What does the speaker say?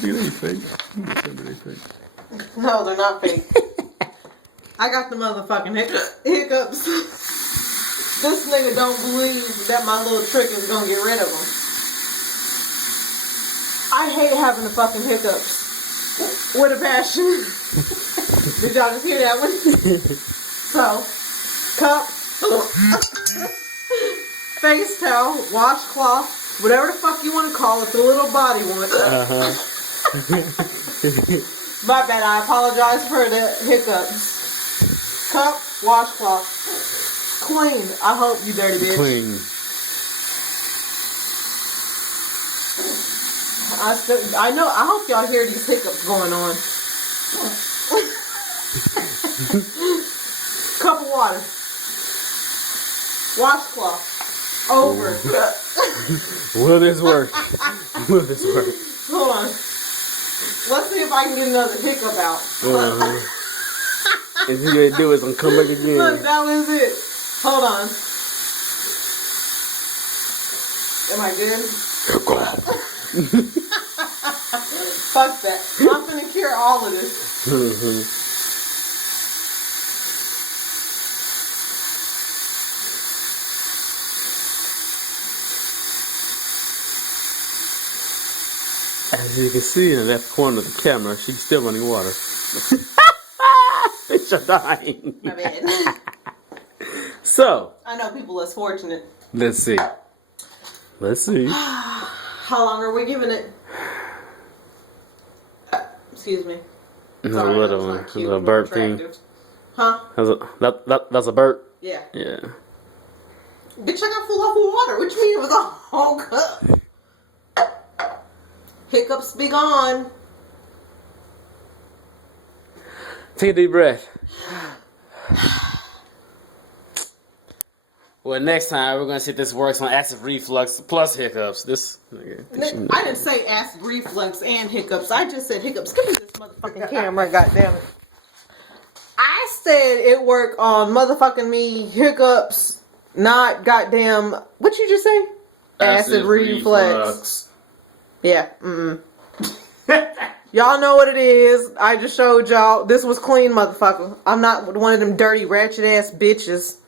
They fake. They fake. No, they're not fake. I got the motherfucking hiccups. This nigga don't believe that my little trick is gonna get rid of them. I hate having the fucking hiccups. With a passion. Did y'all just hear that one? So, cup, face towel, washcloth, whatever the fuck you want to call it, the little body one. My bad, I apologize for the hiccups. Cup, washcloth. Clean. I hope you dirty bitch. Clean. I know. I hope y'all hear these hiccups going on. Cup of water. Washcloth. Over. Will this work? Will this work? Hold on. Let's see if I can get another hiccup out. And then you do is gonna come back again. Look, that was it. Hold on. Am I good? Fuck that. I'm gonna cure all of this. As you can see in the left corner of the camera, she's still running water. It's dying. My bad. So. I know people less fortunate. Let's see. Let's see. How long are we giving it? Excuse me. Sorry, a little one. A little burp thing. Huh? That's a burp? Yeah. Yeah. Bitch, I got full off of water. What you mean it was a whole cup? Hiccups be gone. Take a deep breath. Well, next time we're gonna see if this works on acid reflux plus hiccups. I didn't say acid reflux and hiccups. I just said hiccups. Give me this motherfucking camera, goddammit. I said it worked on motherfucking me hiccups, not goddamn. What you just say? Acid reflux. Yeah. Y'all know what it is. I just showed y'all. This was clean, motherfucker. I'm not one of them dirty, ratchet ass bitches.